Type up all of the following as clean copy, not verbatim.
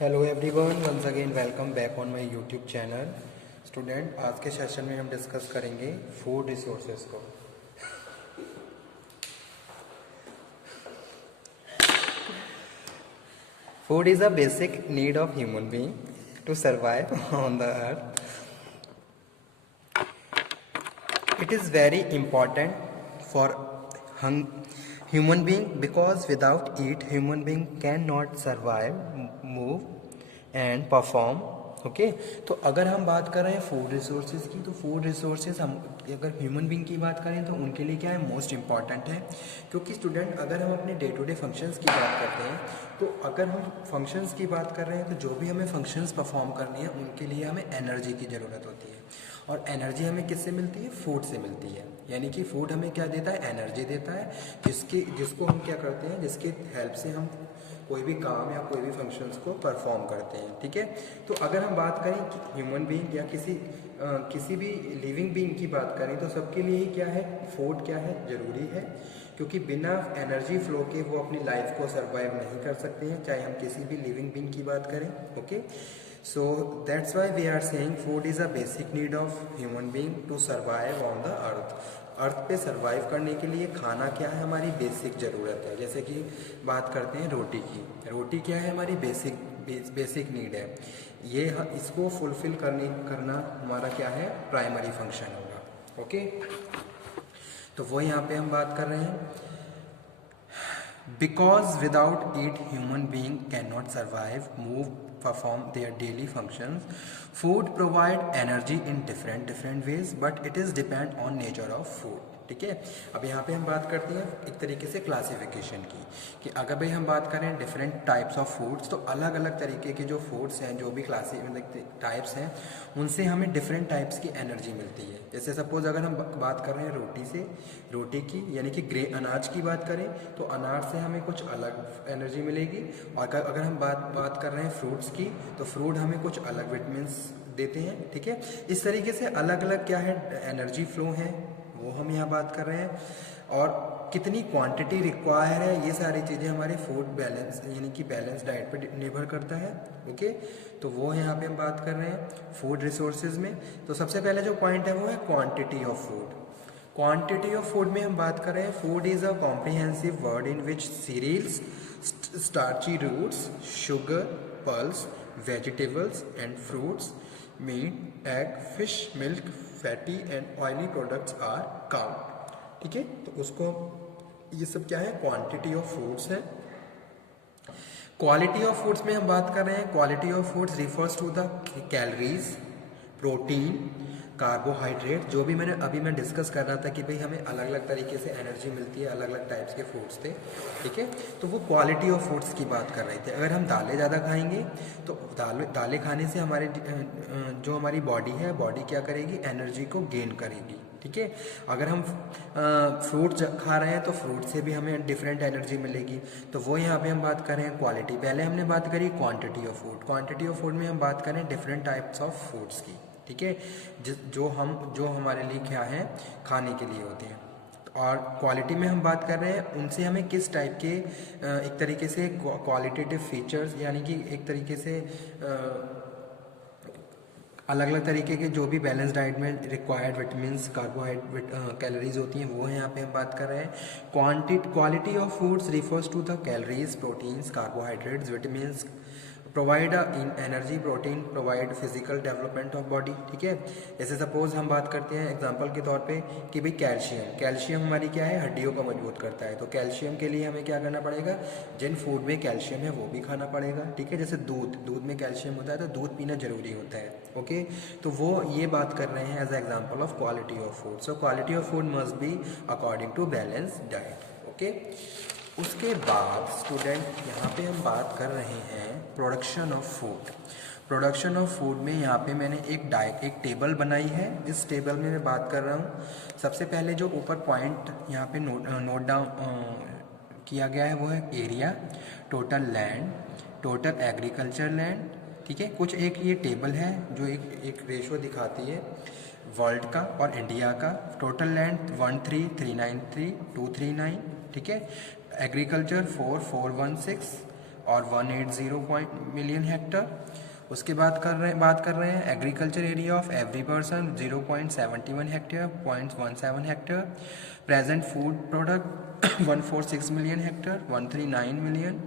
Hello everyone, once again welcome back on my YouTube channel. Student, आज के session में हम डिस्कस करेंगे फूड रिसोर्सेज को। Food is a basic need of human being to survive on the earth. It is very important for human being because without it human being cannot survive, move and perform. Okay तो अगर हम बात कर रहे हैं food resources की, तो food resources हम अगर ह्यूमन बींग की बात करें तो उनके लिए क्या है, मोस्ट इंपॉर्टेंट है। क्योंकि स्टूडेंट, अगर हम अपने डे टू डे फंक्शंस की बात करते हैं, तो अगर हम फंक्शंस की बात कर रहे हैं तो जो भी हमें फंक्शंस परफॉर्म करनी है उनके लिए हमें एनर्जी की ज़रूरत होती है। और एनर्जी हमें किससे मिलती है? फूड से मिलती है। यानी कि फूड हमें क्या देता है? एनर्जी देता है, जिसको हम क्या करते हैं, जिसके हेल्प से हम कोई भी काम या कोई भी फंक्शंस को परफॉर्म करते हैं। ठीक है, तो अगर हम बात करें कि ह्यूमन बीइंग या किसी भी लिविंग बीइंग की बात करें तो सबके लिए ही क्या है, फूड क्या है, ज़रूरी है। क्योंकि बिना एनर्जी फ्लो के वो अपनी लाइफ को सर्वाइव नहीं कर सकते हैं, चाहे हम किसी भी लिविंग बीइंग की बात करें। Okay, so that's why we are saying food is a basic need of human being to survive on the earth. Earth पे सर्वाइव करने के लिए खाना क्या है, हमारी बेसिक ज़रूरत है। जैसे कि बात करते हैं रोटी की, रोटी क्या है, हमारी बेसिक नीड है। इसको फुलफिल करना हमारा क्या है, प्राइमरी फंक्शन होगा। ओके, तो वो यहाँ पे हम बात कर रहे हैं, because without it human being can not survive, move, perform their daily functions. Food provide energy in different ways, but it is depend on nature of food. ठीक है, अब यहाँ पे हम बात करते हैं एक तरीके से क्लासिफिकेशन की, कि अगर भाई हम बात करें डिफरेंट टाइप्स ऑफ फूड्स, तो अलग अलग तरीके के जो फूड्स हैं, जो भी टाइप्स हैं, उनसे हमें डिफरेंट टाइप्स की एनर्जी मिलती है। जैसे सपोज अगर हम बात कर रहे हैं रोटी की, यानी कि अनाज की बात करें, तो अनाज से हमें कुछ अलग एनर्जी मिलेगी। और अगर हम बात कर रहे हैं फ्रूट्स की, तो फ्रूट हमें कुछ अलग विटामिन देते हैं। ठीक है, इस तरीके से अलग अलग क्या है, एनर्जी फ्लो है, वो हम यहाँ बात कर रहे हैं। और कितनी क्वांटिटी रिक्वायर है, ये सारी चीज़ें हमारे फूड बैलेंस यानी कि बैलेंस डाइट पर निर्भर करता है। ओके, तो वो यहाँ पे हम बात कर रहे हैं फूड रिसोर्सेज में। तो सबसे पहले जो पॉइंट है वो है quantity of food. Quantity of food में हम बात कर रहे हैं, food is a comprehensive word in which cereals, starchy roots, sugar, pulse, vegetables and fruits, meat, egg, fish, milk, fatty and oily products are count. ठीक है, तो उसको ये सब क्या है, क्वांटिटी ऑफ फूड्स है। क्वालिटी ऑफ फूड्स में हम बात कर रहे हैं, quality of foods refers to the calories, protein, carbohydrate, जो भी मैं डिस्कस कर रहा था कि भाई हमें अलग अलग तरीके से एनर्जी मिलती है, अलग अलग टाइप्स के फूड्स थे। ठीक है, तो वो क्वालिटी ऑफ फूड्स की बात कर रहे थे। अगर हम दालें ज़्यादा खाएंगे तो दालें खाने से जो हमारी बॉडी है, बॉडी क्या करेगी, एनर्जी को गेन करेगी। ठीक है, अगर हम फ्रूट खा रहे हैं तो फ्रूट से भी हमें डिफरेंट एनर्जी मिलेगी। तो वो यहाँ पे हम बात कर रहे हैं क्वालिटी। पहले हमने बात करी quantity of food. Quantity of food में हम बात करें डिफरेंट टाइप्स ऑफ फूड्स की। ठीक है, जो हमारे लिए क्या है, खाने के लिए होते हैं। और क्वालिटी में हम बात कर रहे हैं उनसे हमें किस टाइप के एक तरीके से क्वालिटेटिव फीचर्स, यानी कि एक तरीके से अलग अलग तरीके के जो भी बैलेंस डाइट में रिक्वायर्ड विटामिन्स, कार्बोहाइड्रेट, कैलोरीज होती हैं, वो यहाँ पे हम बात कर रहे हैं। Quality of foods refers to the calories, proteins, carbohydrates, vitamins, provide in energy, protein provide physical development of body. ठीक है, जैसे सपोज हम बात करते हैं एग्जांपल के तौर पे कि भाई कैल्शियम हमारी क्या है, हड्डियों को मजबूत करता है। तो कैल्शियम के लिए हमें क्या करना पड़ेगा, जिन फूड में कैल्शियम है वो भी खाना पड़ेगा। ठीक है, जैसे दूध में कैल्शियम होता है तो दूध पीना जरूरी होता है। ओके, तो वो ये बात कर रहे हैं as example of quality of food. So quality of food must be according to balance diet. Okay, उसके बाद स्टूडेंट यहाँ पे हम बात कर रहे हैं production of food. Production of food में यहाँ पे मैंने एक टेबल बनाई है। जिस टेबल में मैं बात कर रहा हूँ, सबसे पहले जो ऊपर पॉइंट यहाँ पे नोट डाउन किया गया है वो है area, total land, total agriculture land. ठीक है, कुछ एक ये टेबल है जो एक रेशो दिखाती है वर्ल्ड का और इंडिया का। Total land 13,393,239। ठीक है, एग्रीकल्चर 4,416, और 180 मिलियन हेक्टर। उसके बात कर रहे हैं agriculture area of every person 0.71 hectare 0.17 hectare. Present food product 146 million hectare 139 million.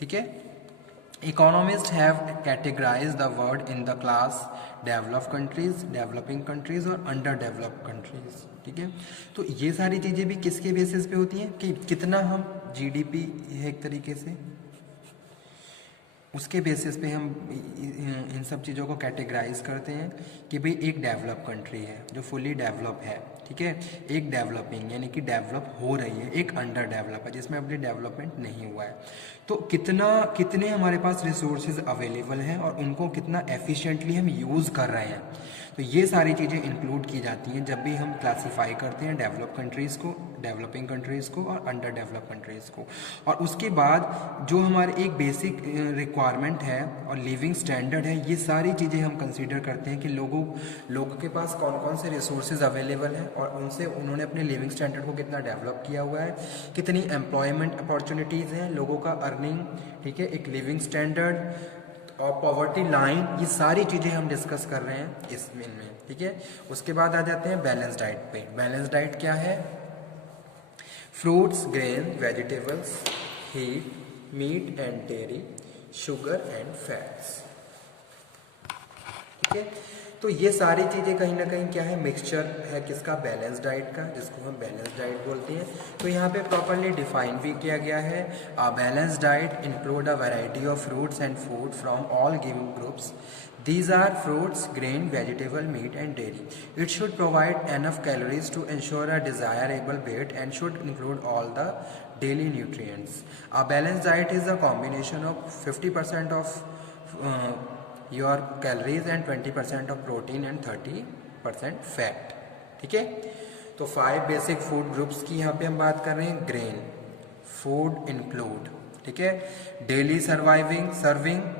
ठीक है। Economist have categorise the world in the class developed countries, developing countries और अंडर डेवलप्ड कंट्रीज। ठीक है। तो ये सारी चीज़ें भी किसके बेसिस पे होती हैं कि कितना हम जीडीपी है एक तरीके से, उसके बेसिस पे हम इन सब चीज़ों को कैटेगराइज करते हैं कि भाई एक डेवलप कंट्री है जो फुली डेवलप है। ठीक है। एक डेवलपिंग यानी कि डेवलप हो रही है, एक अंडर डेवलप है जिसमें अपनी डेवलपमेंट नहीं हुआ है। तो कितने हमारे पास रिसोर्सेज अवेलेबल हैं और उनको कितना एफिशिएंटली हम यूज़ कर रहे हैं। तो ये सारी चीज़ें इंक्लूड की जाती हैं जब भी हम क्लासीफाई करते हैं डेवलप कंट्रीज़ को, डेवलपिंग कंट्रीज़ को और अंडर डेवलप कंट्रीज़ को। और उसके बाद जो हमारे एक बेसिक रिक्वायरमेंट है और लिविंग स्टैंडर्ड है, ये सारी चीज़ें हम कंसीडर करते हैं कि लोगों के पास कौन कौन से रिसोर्सेज अवेलेबल हैं और उनसे उन्होंने अपने लिविंग स्टैंडर्ड को कितना डेवलप किया हुआ है, कितनी एम्प्लॉयमेंट अपॉर्चुनिटीज़ हैं लोगों का, अर्निंग। ठीक है। एक लिविंग स्टैंडर्ड और पॉवर्टी लाइन, ये सारी चीज़ें हम डिस्कस कर रहे हैं इसमें। ठीक है। उसके बाद आ जाते हैं बैलेंस डाइट पे। बैलेंस डाइट क्या है? Fruits, grain, vegetables, wheat, meat and dairy, sugar and fats. ठीक है। तो ये सारी चीज़ें कहीं ना कहीं क्या है, मिक्सचर है किसका, बैलेंस डाइट का, जिसको हम बैलेंस डाइट बोलते हैं। तो यहाँ पे प्रॉपरली डिफाइन भी किया गया है। A balance diet include a variety of fruits and food from all given groups. These are fruits, grain, vegetable, meat and dairy. It should provide enough calories to ensure a desirable weight and should include all the daily nutrients. A balanced diet is a combination of 50% of your calories and 20% of protein and 30% fat. ठीक है। तो 5 basic food groups की यहाँ पे हम बात कर रहे हैं। ग्रेन फूड इंक्लूड, ठीक है, डेली सर्विंग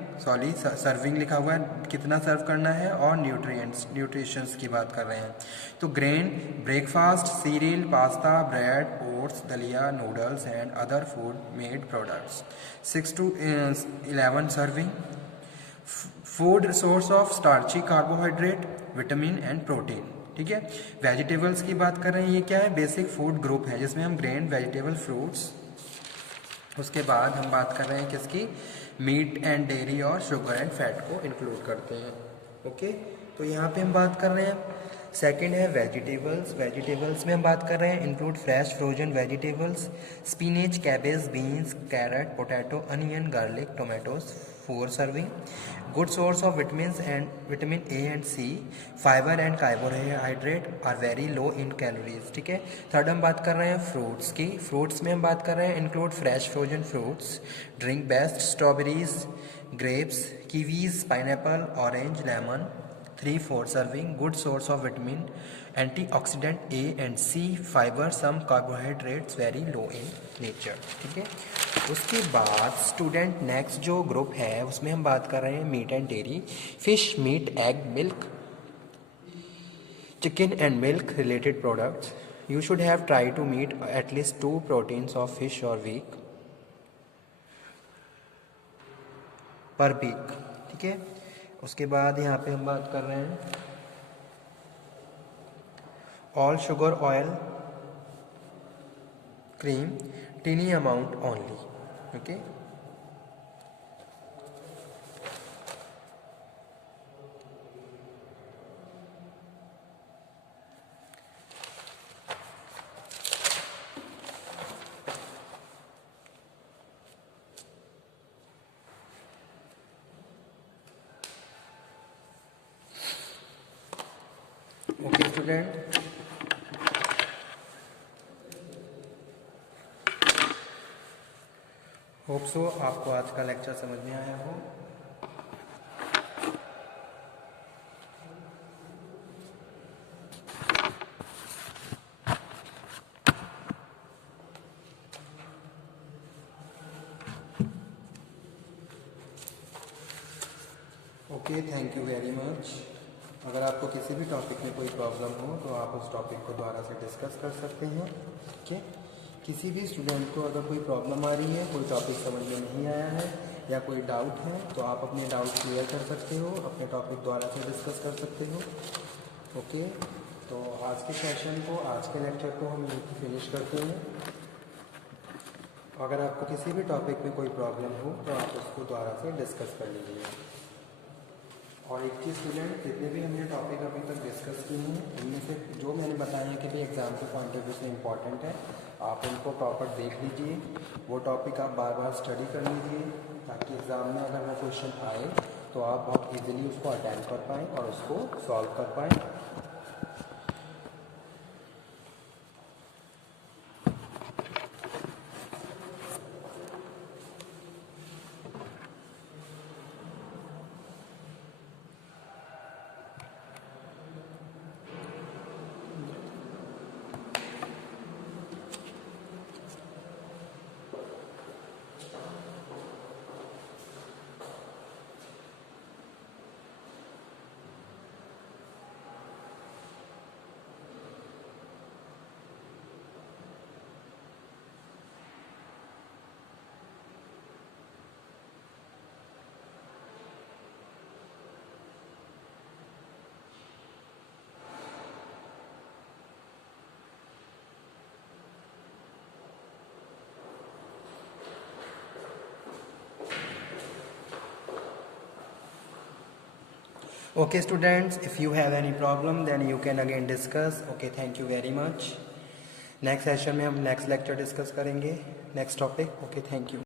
लिखा हुआ है कितना सर्व करना है, और न्यूट्रिशंस की बात कर रहे हैं। तो grain breakfast, cereal, pasta, bread, oats, dalia, noodles and other food made products. 6 to 11 serving. Food source of starchy carbohydrate, vitamin and protein. ठीक है। वेजिटेबल्स की बात कर रहे हैं, ये क्या है, बेसिक फूड ग्रुप है जिसमें हम ग्रेन, वेजिटेबल, फ्रूट्स। उसके बाद हम बात कर रहे हैं किसकी, मीट एंड डेयरी और शुगर एंड फैट को इंक्लूड करते हैं। ओके। तो यहाँ पे हम बात कर रहे हैं, सेकंड है वेजिटेबल्स। वेजिटेबल्स में हम बात कर रहे हैं include fresh frozen vegetables, spinach, cabbage, beans, carrot, potato, onion, garlic, tomatoes. 4 serving. Good source of vitamin A and C, fibre and carbohydrate are very low in calories. ठीक है। Third हम बात कर रहे हैं फ्रूट्स की। फ्रूट्स में हम बात कर रहे हैं include fresh frozen fruits, drink best, strawberries, grapes, kiwis, pineapple, orange, lemon. 3-4 serving. Good source of vitamin, antioxidant A and C, fibre, some carbohydrates very low in nature. ठीक है। उसके बाद स्टूडेंट नेक्स्ट जो ग्रुप है उसमें हम बात कर रहे हैं meat and dairy, fish, meat, egg, milk, chicken and milk related products. You should have tried to meet at least 2 proteins of fish or week per week. ठीक है। उसके बाद यहाँ पे हम बात कर रहे हैं all sugar, oil, cream, teeny amount only. Okay. Okay student, hope so आपको आज का लेक्चर समझ में आया हो। Okay, thank you very much. अगर आपको किसी भी टॉपिक में कोई प्रॉब्लम हो तो आप उस टॉपिक को दोबारा से डिस्कस कर सकते हैं। ठीक है। किसी भी स्टूडेंट को अगर कोई प्रॉब्लम आ रही है, कोई टॉपिक समझ में नहीं आया है या कोई डाउट है, तो आप अपने डाउट क्लियर कर सकते हो, अपने टॉपिक द्वारा से डिस्कस कर सकते हो। ओके, तो आज के सेशन को, आज के लेक्चर को हम यहीं फिनिश करते हैं। अगर आपको किसी भी टॉपिक में कोई प्रॉब्लम हो तो आप उसको दोबारा से डिस्कस कर लीजिए। और एक चीज़ स्टूडेंट, जितने भी हमने टॉपिक अभी तक डिस्कस किए हैं उनमें से जो मैंने बताया है कि भाई एग्ज़ाम के पॉइंट ऑफ व्यू से इम्पॉर्टेंट है, आप उनको प्रॉपर देख लीजिए। वो टॉपिक आप बार बार स्टडी कर लीजिए ताकि एग्ज़ाम में अगर वो क्वेश्चन आए तो आप बहुत ईजिली उसको अटेंड कर पाएँ और उसको सॉल्व कर पाएँ। Okay students, if you have any problem then you can again discuss. Okay, thank you very much. Next session में हम नेक्स्ट लेक्चर डिस्कस करेंगे, next topic. Okay, thank you.